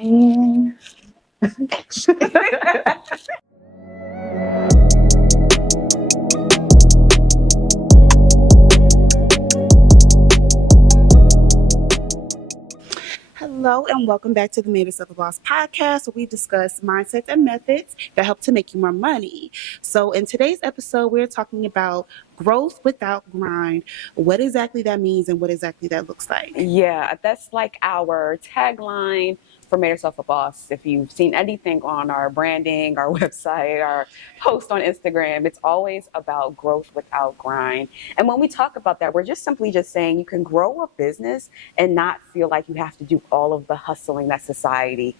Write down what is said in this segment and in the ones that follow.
And hello and welcome back to the Made Yourself a Boss podcast, where we discuss mindsets and methods that help to make you more money. So in today's episode, we're talking about growth without grind, what exactly that means and what exactly that looks like. Yeah, that's like our tagline for Made Yourself a Boss. If you've seen anything on our branding, our website, our post on Instagram, it's always about growth without grind. And when we talk about that, we're just simply just saying you can grow a business and not feel like you have to do all of the hustling that society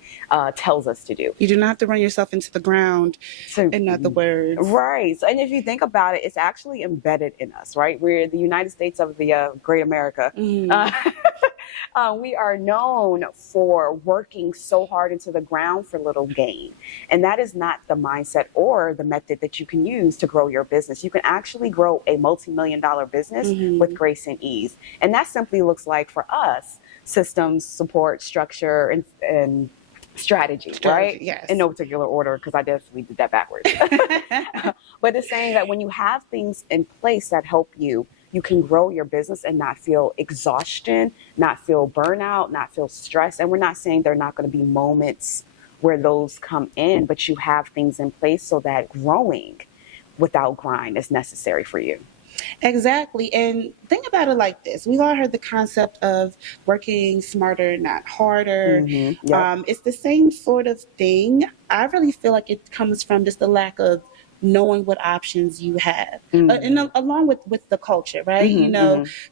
tells us to do. You do not have to run yourself into the ground, in other words. Right. So, and if you think about it, it's actually embedded in us, right? We're the United States of the great America. We are known for working so hard into the ground for little gain. And that is not the mindset or the method that you can use to grow your business. You can actually grow a multi-million-dollar business with grace and ease. And that simply looks like, for us, systems, support, structure, and strategy, right? Yes. In no particular order, because I definitely did that backwards. But it's saying that when you have things in place that help you, you can grow your business and not feel exhaustion, not feel burnout, not feel stress. And we're not saying there are not going to be moments where those come in, but you have things in place so that growing without grind is necessary for you. Exactly. And think about it like this. We've all heard the concept of working smarter, not harder. It's the same sort of thing. I really feel like it comes from just the lack of knowing what options you have, and along with the culture, right?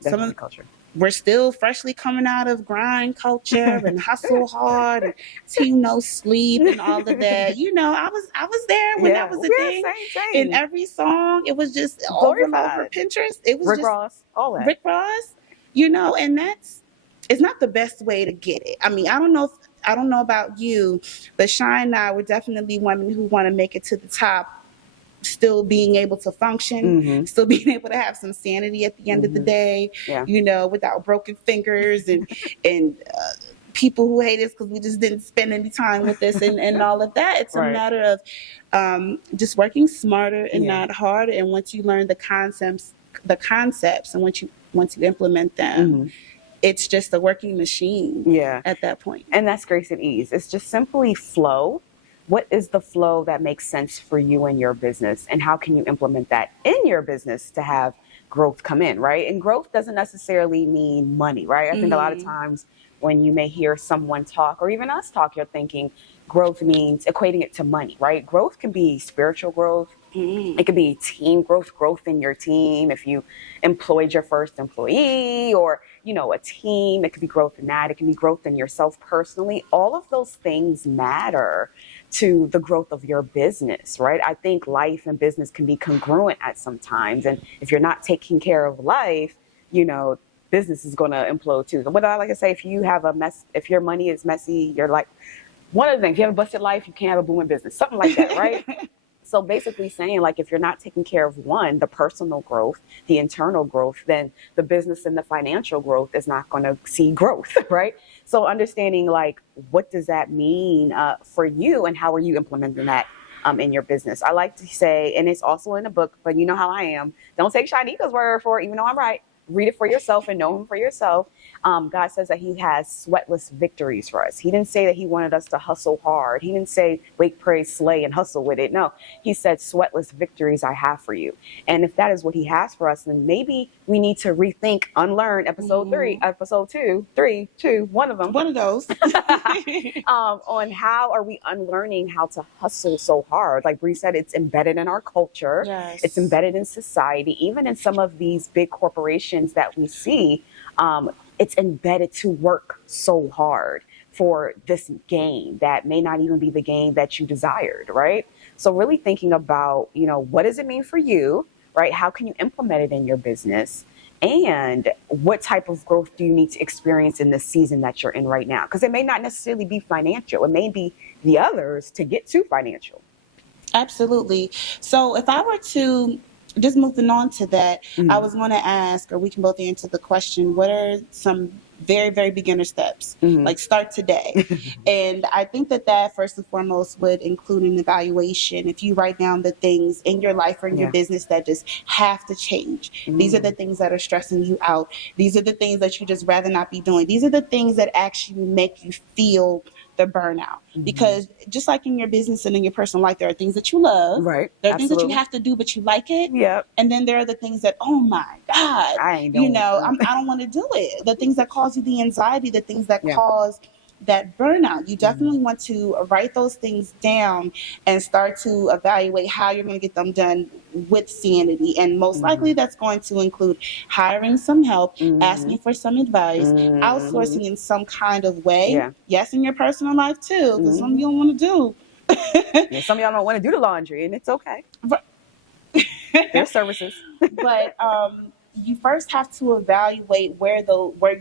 Some of the culture. We're still freshly coming out of grind culture and hustle hard and team no sleep and all of that. I was there when that was a thing. Same. In every song, it was just over and over Pinterest. It was Rick Ross, all that. Rick Ross, and it's not the best way to get it. I mean, I don't know about you, but Shine and I were definitely women who want to make it to the top, still being able to function, still being able to have some sanity at the end of the day, without broken fingers and people who hate us because we just didn't spend any time with us and all of that. It's a matter of just working smarter and not harder. And once you learn the concepts, and once you implement them, it's just a working machine at that point. And that's grace and ease. It's just simply flow. What is the flow that makes sense for you and your business? And how can you implement that in your business to have growth come in, right? And growth doesn't necessarily mean money, right? I think a lot of times when you may hear someone talk or even us talk, you're thinking growth means equating it to money, right? Growth can be spiritual growth. It could be team growth in your team. If you employed your first employee or, a team, it could be growth in that. It can be growth in yourself personally. All of those things matter to the growth of your business, right? I think life and business can be congruent at some times. And if you're not taking care of life, business is going to implode too. So what I like to say, if you have a mess, if your money is messy, you're like, one of the things, if you have a busted life, you can't have a booming business, something like that, right? So basically saying, like, if you're not taking care of one, the personal growth, the internal growth, then the business and the financial growth is not going to see growth, right? So understanding, like, what does that mean for you and how are you implementing that in your business? I like to say, and it's also in the book, but you know how I am. Don't take Shanica's word for it, even though I'm right. Read it for yourself and know him for yourself. God says that he has sweatless victories for us. He didn't say that he wanted us to hustle hard. He didn't say wake, pray, slay, and hustle with it. No, he said sweatless victories I have for you. And if that is what he has for us, then maybe we need to rethink, unlearn episode 2, one of them. One of those. On how are we unlearning how to hustle so hard? Like Bree said, it's embedded in our culture. Yes. It's embedded in society, even in some of these big corporations that we see. It's embedded to work so hard for this gain that may not even be the gain that you desired, right? So really thinking about, what does it mean for you, right? How can you implement it in your business? And what type of growth do you need to experience in the season that you're in right now? Because it may not necessarily be financial. It may be the others to get to financial. Absolutely. So if I were to just moving on to that, I was going to ask, or we can both answer the question, what are some very, very beginner steps. Mhm. Like start today. And I think that that first and foremost would include an evaluation. If you write down the things in your life or in your Yeah. business that just have to change, these are the things that are stressing you out. These are the things that you just rather not be doing. These are the things that actually make you feel the burnout. Because just like in your business and in your personal life, there are things that you love. Right. There are things that you Absolutely. have to do, but you like it. Yep. And then there are the things that, oh my God, I ain't you doing know, it. I don't want to do it. The things that cause you the anxiety, the things that Yeah. cause that burnout. You definitely want to write those things down and start to evaluate how you're going to get them done with sanity. And most likely that's going to include hiring some help, Mm-hmm. asking for some advice, Mm-hmm. outsourcing in some kind of way. Yeah. Yes, in your personal life too, because some Mm-hmm. you don't want to do. Yeah. Some of y'all don't want to do the laundry, and it's okay. There's services. But you first have to evaluate where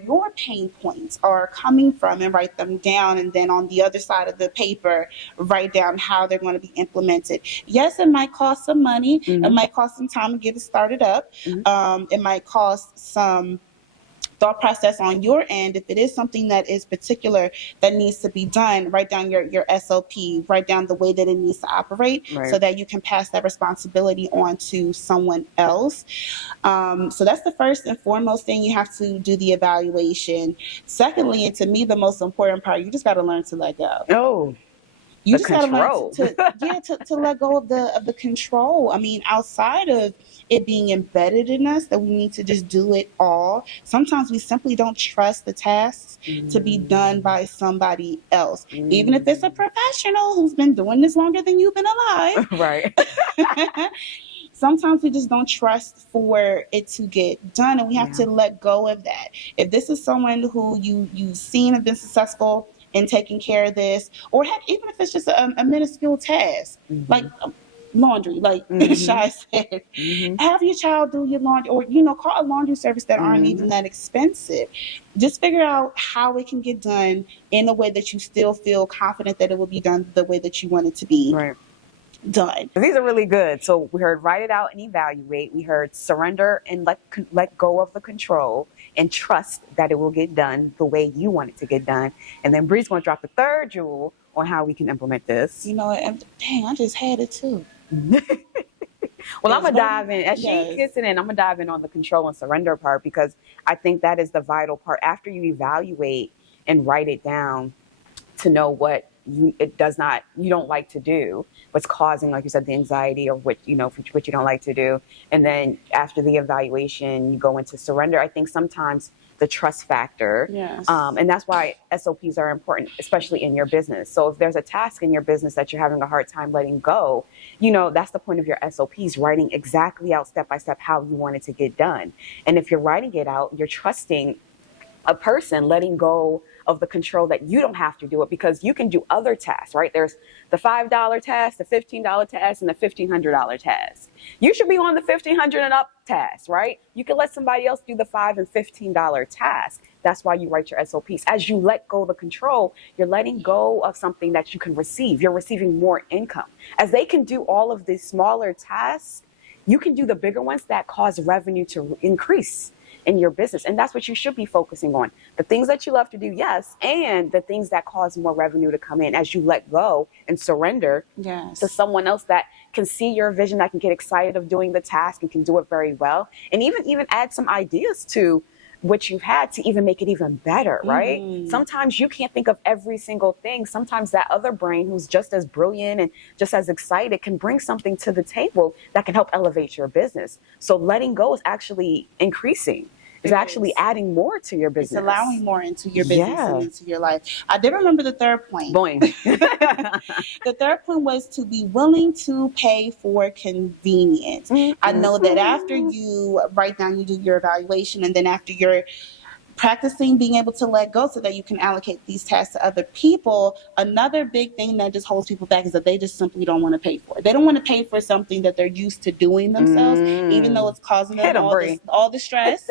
your pain points are coming from and write them down, and then on the other side of the paper write down how they're going to be implemented. Yes, it might cost some money, it Mm-hmm. might cost some time to get it started up, Mm-hmm. it might cost some thought process on your end. If it is something that is particular that needs to be done, write down your SOP, write down the way that it needs to operate Right. so that you can pass that responsibility on to someone else. So that's the first and foremost thing. You have to do the evaluation. Secondly, and to me the most important part, you just got to learn to let go. Oh, You the just got to learn control. to let go of the control. I mean, outside of it being embedded in us that we need to just do it all, sometimes we simply don't trust the tasks to be done by somebody else, even if it's a professional who's been doing this longer than you've been alive. Right. Sometimes we just don't trust for it to get done, and we have Yeah. to let go of that. If this is someone who you've seen have been successful in taking care of this, or heck, even if it's just a minuscule task like laundry, like Mm-hmm. Shai said, Mm-hmm. have your child do your laundry, or call a laundry service that aren't even Mm-hmm. that expensive. Just figure out how it can get done in a way that you still feel confident that it will be done the way that you want it to be Right. done. These are really good. So we heard write it out and evaluate. We heard surrender and let go of the control and trust that it will get done the way you want it to get done. And then Bree's going to drop the third jewel on how we can implement this. And dang, I just had it too. Well, I'm Yes, gonna dive in as she yes. gets it in. I'm gonna dive in on the control and surrender part because I think that is the vital part. After you evaluate and write it down to know what you don't like to do, what's causing, like you said, the anxiety or what you don't like to do, and then after the evaluation, you go into surrender. I think sometimes the trust factor. Yes. And that's why SOPs are important, especially in your business. So if there's a task in your business that you're having a hard time letting go, that's the point of your SOPs, writing exactly out step by step how you want it to get done. And if you're writing it out, you're trusting a person, letting go of the control that you don't have to do it because you can do other tasks, right? There's the $5 task, the $15 task, and the $1,500 task. You should be on the $1,500 and up task, right? You can let somebody else do the $5 and $15 task. That's why you write your SOPs. As you let go of the control, you're letting go of something that you can receive. You're receiving more income. As they can do all of these smaller tasks, you can do the bigger ones that cause revenue to increase in your business. And that's what you should be focusing on. The things that you love to do, yes, and the things that cause more revenue to come in as you let go and surrender Yes. to someone else that can see your vision, that can get excited of doing the task and can do it very well. And even add some ideas to what you've had to even make it even better, right? Sometimes you can't think of every single thing. Sometimes that other brain who's just as brilliant and just as excited can bring something to the table that can help elevate your business. So letting go is actually increasing. It's actually adding more to your business. It's allowing more into your business and into your life. I did remember the third point. Boing. The third point was to be willing to pay for convenience. I know that after you write down, you do your evaluation, and then after you're practicing being able to let go so that you can allocate these tasks to other people. Another big thing that just holds people back is that they just simply don't want to pay for it. They don't want to pay for something that they're used to doing themselves, even though it's causing them all the stress.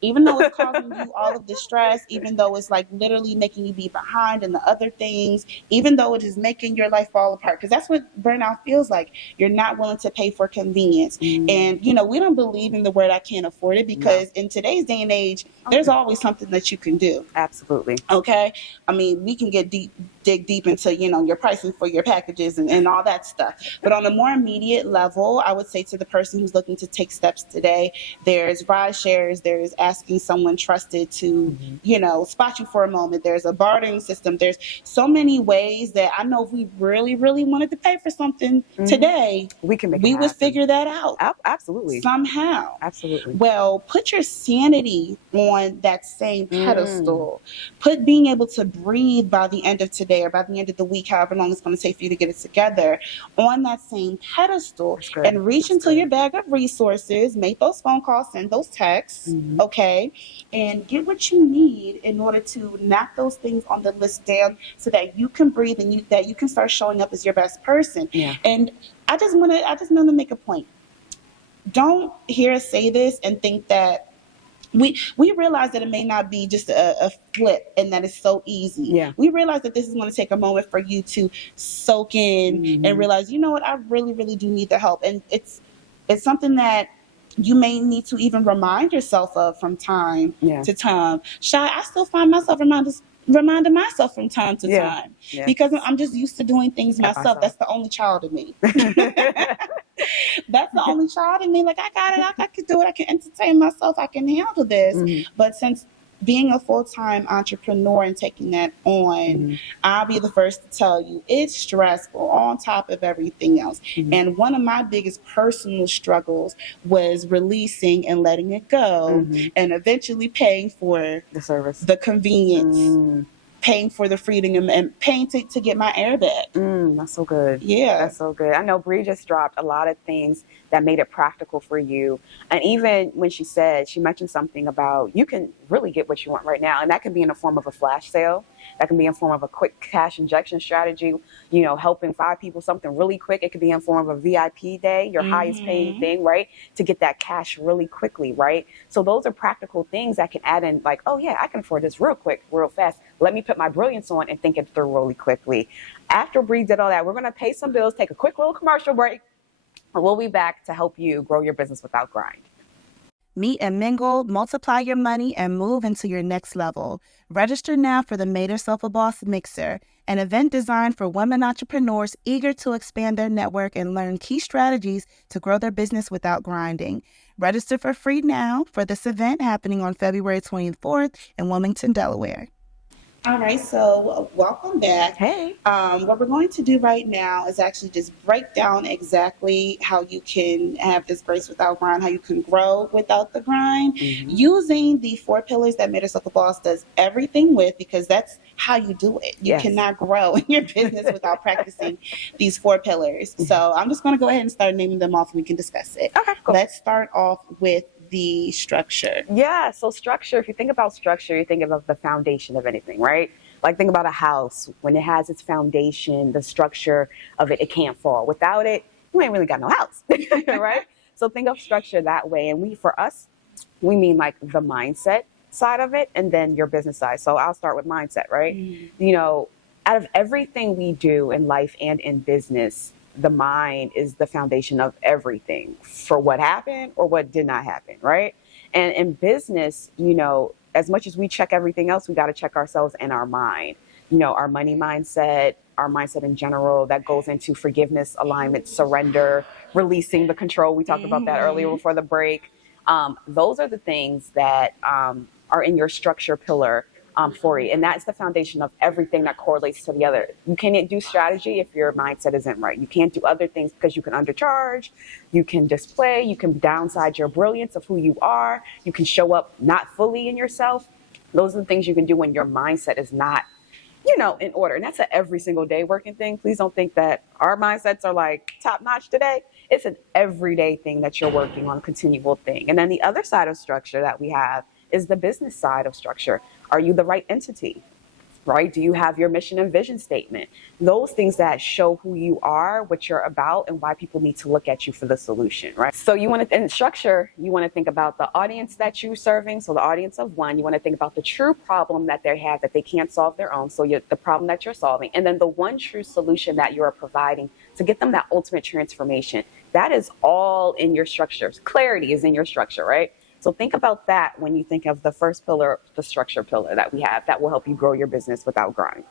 Even though it's causing you all of the stress, even though it's like literally making you be behind in the other things, even though it is making your life fall apart. Because that's what burnout feels like. You're not willing to pay for convenience. And, we don't believe in the word I can't afford it because in today's day and age, there's always something that you can do. Absolutely. Okay. I mean, we can dig deep into, your pricing for your packages and all that stuff. But on a more immediate level, I would say to the person who's looking to take steps today, there's ride shares, there's asking someone trusted to, Mm-hmm. spot you for a moment. There's a bartering system. There's so many ways that I know if we really, really wanted to pay for something today, We can make it we would happen. figure that out Absolutely. somehow. Absolutely. Well, put your sanity on that same Mm. pedestal. Put being able to breathe by the end of today or by the end of the week, however long it's going to take for you to get it together, on that same pedestal, That's good. and reach That's into good. your bag of resources, make those phone calls, send those texts, Mm-hmm. okay, and get what you need in order to knock those things on the list down so that you can breathe and that you can start showing up as your best person. Yeah. And I just want to make a point. Don't hear us say this and think that we realize that it may not be just a flip and that it's so easy. Yeah. We realize that this is going to take a moment for you to soak in and realize, you know what, I really, really do need the help. And it's something that you may need to even remind yourself of from time to time. Shy, I still find myself reminding myself from time to time because I'm just used to doing things myself. That's the only child in me. That's the only child in me. Like, I got it. I can do it. I can entertain myself. I can handle this. Mm-hmm. But since being a full-time entrepreneur and taking that on, I'll be the first to tell you it's stressful on top of everything else. And one of my biggest personal struggles was releasing and letting it go and eventually paying for the service, the convenience, paying for the freedom, and paying to get my air back. That's so good. Yeah. That's so good. I know Bree just dropped a lot of things that made it practical for you. And even when she mentioned something about you can really get what you want right now. And that can be in the form of a flash sale. That can be in form of a quick cash injection strategy, helping 5 people something really quick. It could be in form of a VIP day, your highest paying thing, right? To get that cash really quickly, right? So those are practical things that can add in like, oh yeah, I can afford this real quick, real fast. Let me put my brilliance on and think it through really quickly. After Bree did all that, we're going to pay some bills, take a quick little commercial break, and we'll be back to help you grow your business without grind. Meet and mingle, multiply your money, and move into your next level. Register now for the Made Herself a Boss Mixer, an event designed for women entrepreneurs eager to expand their network and learn key strategies to grow their business without grinding. Register for free now for this event happening on February 24th in Wilmington, Delaware. All right, so welcome back. Hey. What we're going to do right now is actually just break down exactly how you can have this grace without grind, how you can grow without the grind, using the 4 pillars that Made Herself a Boss does everything with, because that's how you do it. You cannot grow in your business without practicing these 4 pillars. So I'm just going to go ahead and start naming them off and we can discuss it. Okay, cool. Let's start off with the structure. Yeah, so structure, if you think about structure, you think about the foundation of anything, right? Like think about a house. When it has its foundation, the structure of it can't fall. Without it, you ain't really got no house, right? So think of structure that way. And for us, we mean like the mindset side of it and then your business side. So I'll start with mindset, right? Out of everything we do in life and in business, the mind is the foundation of everything for what happened or what did not happen, right? And in business, as much as we check everything else, we got to check ourselves and our mind. Our money mindset, our mindset in general, that goes into forgiveness, alignment, surrender, releasing the control. We talked about that earlier before the break. Those are the things that are in your structure pillar for you. And that's the foundation of everything that correlates to the other. You can't do strategy if your mindset isn't right. You can't do other things because you can undercharge, you can display, you can downside your brilliance of who you are, you can show up not fully in yourself. Those are the things you can do when your mindset is not, in order. And that's an every single day working thing. Please don't think that our mindsets are like top notch today. It's an everyday thing that you're working on, continual thing. And then the other side of structure that we have is the business side of structure. Are you the right entity? Right? Do you have your mission and vision statement? Those things that show who you are, what you're about, and why people need to look at you for the solution, right? So you want to, in structure, you want to think about the audience that you're serving. So the audience of one, you want to think about the true problem that they have that they can't solve their own. So the problem that you're solving, and then the one true solution that you're providing to get them that ultimate transformation. That is all in your structure. Clarity is in your structure, right? So think about that when you think of the first pillar, the structure pillar that we have that will help you grow your business without growing.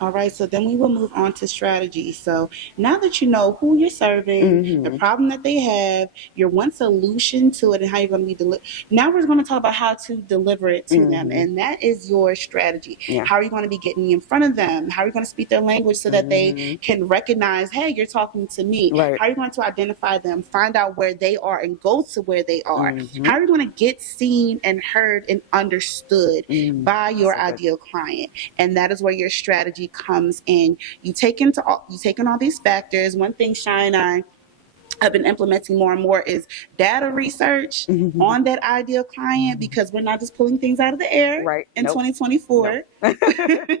All right, so then we will move on to strategy. So now that you know who you're serving, the problem that they have, your one solution to it, and how you're going to be now we're going to talk about how to deliver it to them, and that is your strategy. Yeah. How are you going to be getting in front of them? How are you going to speak their language so that they can recognize, hey, you're talking to me? Right. How are you going to identify them, find out where they are, and go to where they are? How are you going to get seen and heard and understood by your ideal client? And that is where your strategy comes in. You take in all these factors. One thing Shine and I have been implementing more and more is data research on that ideal client, because we're not just pulling things out of the air in 2024. No.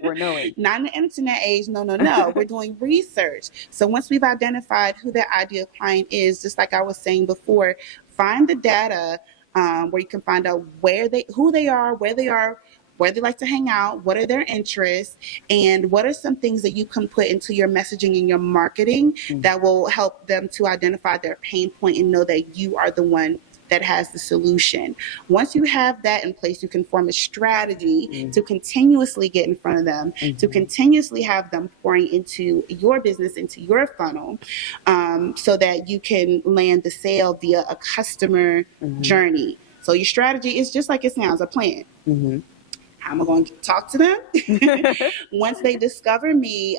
We're knowing. Not in the internet age. No. We're doing research. So once we've identified who that ideal client is, just like I was saying before, find the data where you can find out who they are, where they like to hang out, what are their interests, and what are some things that you can put into your messaging and your marketing that will help them to identify their pain point and know that you are the one that has the solution. Once you have that in place, you can form a strategy to continuously get in front of them, to continuously have them pouring into your business, into your funnel, so that you can land the sale via a customer journey. So your strategy is just like it sounds, a plan. How am I going to talk to them? Once they discover me,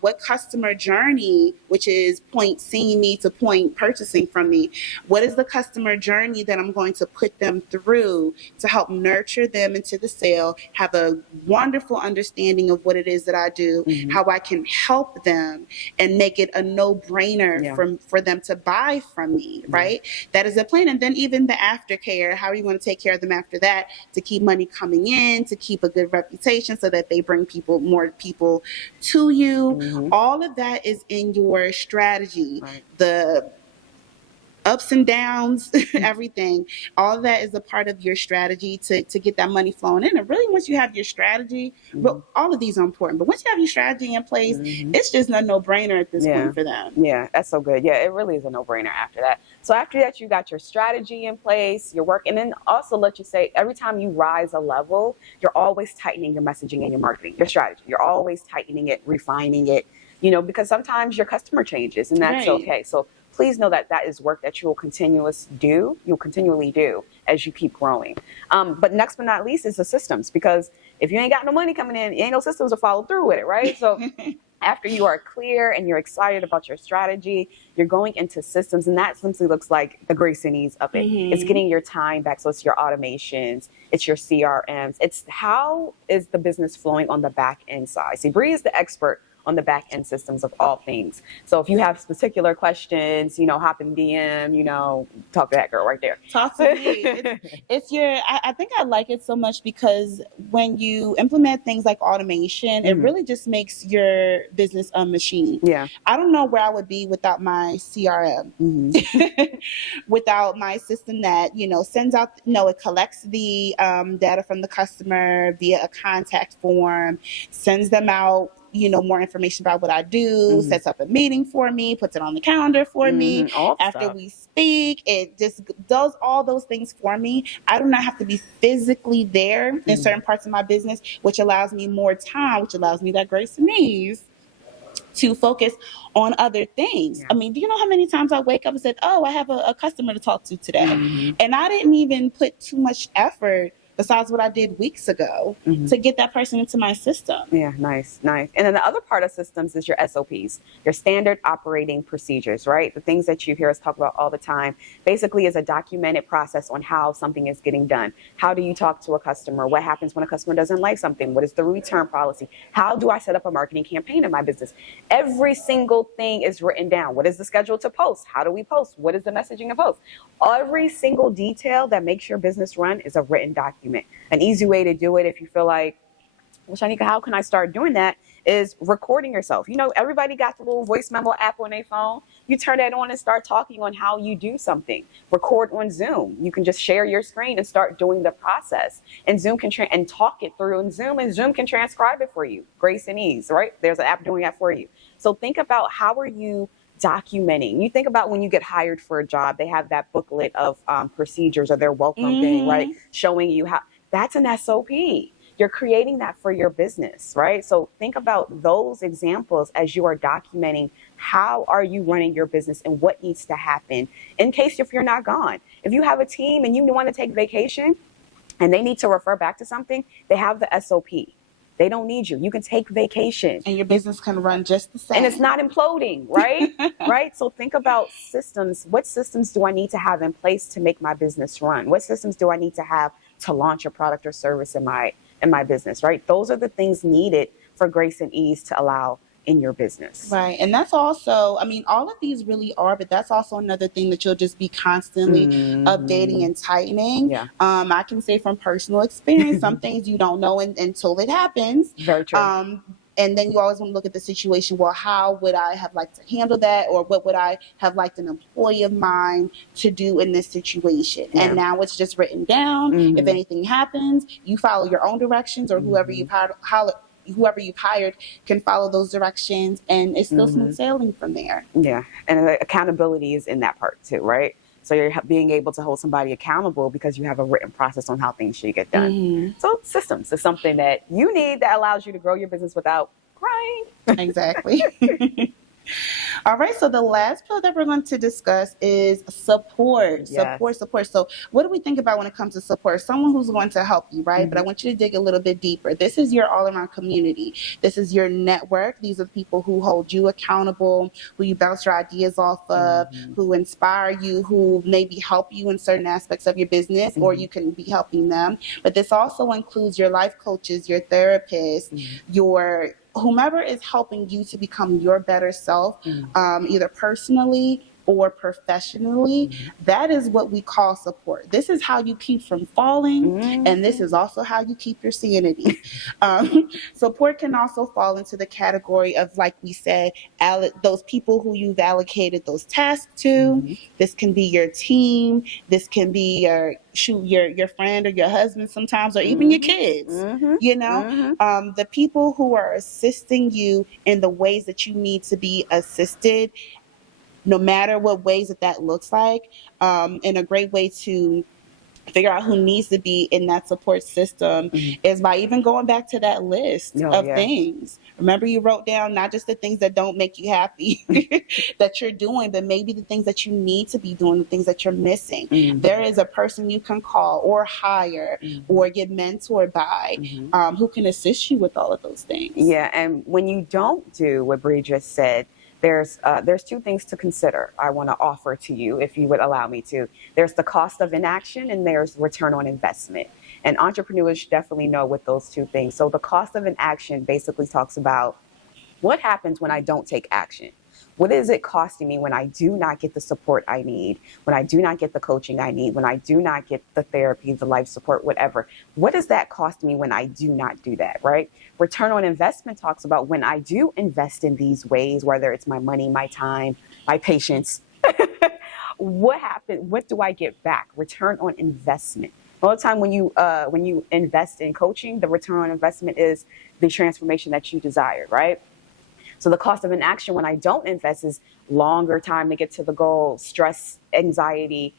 what customer journey, which is point seeing me to point purchasing from me, what is the customer journey that I'm going to put them through to help nurture them into the sale, have a wonderful understanding of what it is that I do, how I can help them, and make it a no-brainer for them to buy from me, right? That is a plan. And then even the aftercare, how are you going to take care of them after that to keep money coming in, to keep a good reputation so that they bring more people to you. All of that is in your strategy. The ups and downs, everything, all of that is a part of your strategy to get that money flowing in. And really, once you have your strategy, well, all of these are important, but once you have your strategy in place, it's just a no-brainer at this point for them. Yeah, that's so good. Yeah, it really is a no-brainer after that. So after that, you got your strategy in place, your work, and then also let you say, every time you rise a level, you're always tightening your messaging and your marketing, your strategy. You're always tightening it, refining it, because sometimes your customer changes, and that's okay. So please know that that is work that you'll continually do as you keep growing. But next but not least is the systems, because if you ain't got no money coming in, you ain't no systems to follow through with it, right? So after you are clear and you're excited about your strategy, you're going into systems, and that simply looks like the grace and ease of it. It's getting your time back. So it's your automations, it's your CRMs, it's how is the business flowing on the back end side. See, Bree is the expert on the back end systems of all things. So if you have particular questions, hop in DM, talk to that girl right there. Talk to me. I think I like it so much because when you implement things like automation, it really just makes your business a machine. Yeah. I don't know where I would be without my CRM, without my system that, sends out, it collects the data from the customer via a contact form, sends them out, more information about what I do, sets up a meeting for me, puts it on the calendar for me. After we speak, it just does all those things for me. I do not have to be physically there in certain parts of my business, which allows me more time, which allows me that grace and ease to focus on other things. Yeah. I mean, do you know how many times I wake up and said, oh, I have a customer to talk to today? And I didn't even put too much effort besides what I did weeks ago to get that person into my system. Yeah, nice. And then the other part of systems is your SOPs, your standard operating procedures, right? The things that you hear us talk about all the time basically is a documented process on how something is getting done. How do you talk to a customer? What happens when a customer doesn't like something? What is the return policy? How do I set up a marketing campaign in my business? Every single thing is written down. What is the schedule to post? How do we post? What is the messaging to post? Every single detail that makes your business run is a written document. An easy way to do it, if you feel like, well, Shanika, how can I start doing that, is recording yourself. Everybody got the little voice memo app on their phone. You turn that on and start talking on how you do something. Record on Zoom. You can just share your screen and start doing the process. And Zoom can and talk it through in Zoom, and Zoom can transcribe it for you. Grace and ease, right? There's an app doing that for you. So think about, how are you documenting. You think about when you get hired for a job, they have that booklet of procedures or their welcome thing, right? Showing you how that's an SOP. You're creating that for your business, right? So think about those examples as you are documenting how are you running your business and what needs to happen in case if you're not gone. If you have a team and you want to take vacation and they need to refer back to something, they have the SOP. They don't need you. You can take vacation. And your business can run just the same. And it's not imploding, right? Right? So think about systems. What systems do I need to have in place to make my business run? What systems do I need to have to launch a product or service in my business, right? Those are the things needed for grace and ease to allow in your business. Right. And that's also, I mean, all of these really are, but that's also another thing that you'll just be constantly updating and tightening. Yeah. I can say from personal experience, some things you don't know until it happens. Very true. And then you always want to look at the situation. Well, how would I have liked to handle that? Or what would I have liked an employee of mine to do in this situation? Yeah. And now it's just written down. If anything happens, you follow your own directions, or whoever you've hired can follow those directions, and it's still smooth sailing from there. Yeah. And accountability is in that part too, right? So you're being able to hold somebody accountable because you have a written process on how things should get done. So systems is something that you need that allows you to grow your business without crying. Exactly. All right, so the last pillar that we're going to discuss is support. Yes. Support. So what do we think about when it comes to support? Someone who's going to help you, right? But I want you to dig a little bit deeper. This is your all-around community. This is your network. These are the people who hold you accountable, who you bounce your ideas off of, who inspire you, who maybe help you in certain aspects of your business, or you can be helping them. But this also includes your life coaches, your therapists, your whomever is helping you to become your better self, either personally or professionally. That is what we call support. This is how you keep from falling, and this is also how you keep your sanity. Support can also fall into the category of, like we said, those people who you've allocated those tasks to. This can be your team. This can be your friend or your husband sometimes, or even your kids. You know, the people who are assisting you in the ways that you need to be assisted, no matter what ways that looks like. And a great way to figure out who needs to be in that support system is by even going back to that list of things. Remember, you wrote down not just the things that don't make you happy that you're doing, but maybe the things that you need to be doing, the things that you're missing. There is a person you can call or hire or get mentored by who can assist you with all of those things. Yeah, and when you don't do what Bree just said, there's two things to consider I want to offer to you, if you would allow me to. There's the cost of inaction and there's return on investment. And entrepreneurs definitely know what those two things. So the cost of inaction basically talks about what happens when I don't take action. What is it costing me when I do not get the support I need, when I do not get the coaching I need, when I do not get the therapy, the life support, whatever? What is that costing me when I do not do that, right? Return on investment talks about when I do invest in these ways, whether it's my money, my time, my patience, what happened? What do I get back? Return on investment. All the time when you invest in coaching, the return on investment is the transformation that you desired, right? So the cost of inaction when I don't invest is longer time to get to the goal, stress, anxiety,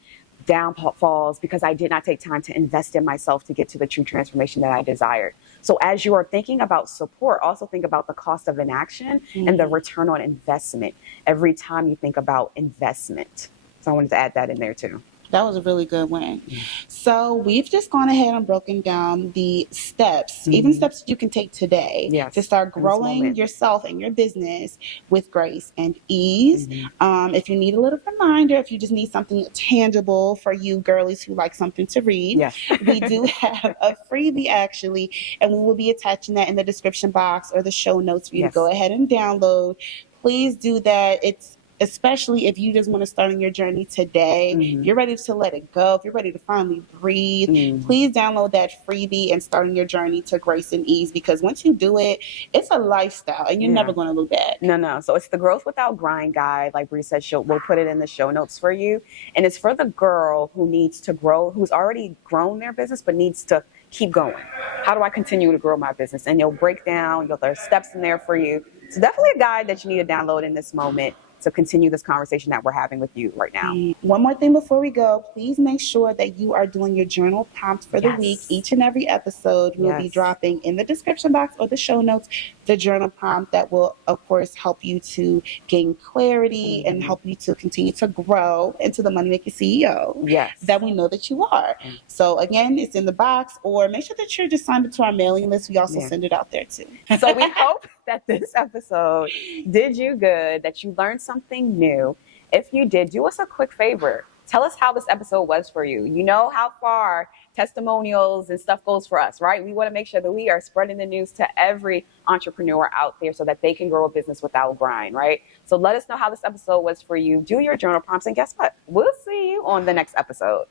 downfalls because I did not take time to invest in myself to get to the true transformation that I desired. So as you are thinking about support, also think about the cost of inaction and the return on investment every time you think about investment. So I wanted to add that in there too. That was a really good one. So we've just gone ahead and broken down the steps, even steps that you can take today to start growing yourself and your business with grace and ease. If you need a little reminder, if you just need something tangible for you girlies who like something to read, we do have a freebie actually, and we will be attaching that in the description box or the show notes for you to go ahead and download. Please do that. Especially if you just want to start on your journey today, if you're ready to let it go, if you're ready to finally breathe, please download that freebie and start on your journey to grace and ease, because once you do it, it's a lifestyle and you're never going to look back. No. So it's the Growth Without Grind guide. Like Bree said, we'll put it in the show notes for you. And it's for the girl who needs to grow, who's already grown their business, but needs to keep going. How do I continue to grow my business? And you'll break down, there's steps in there for you. So definitely a guide that you need to download in this moment to continue this conversation that we're having with you right now. One more thing before we go, please make sure that you are doing your journal prompts for the week. Each and every episode, we'll be dropping in the description box or the show notes the journal prompt that will, of course, help you to gain clarity and help you to continue to grow into the Money Making CEO that we know that you are. So again, it's in the box, or make sure that you're just signed up to our mailing list. We also send it out there too. So we hope that this episode did you good, that you learned something new. If you did, do us a quick favor. Tell us how this episode was for you. You know how far testimonials and stuff goes for us, right? We want to make sure that we are spreading the news to every entrepreneur out there so that they can grow a business without grind, right? So let us know how this episode was for you. Do your journal prompts, and guess what? We'll see you on the next episode.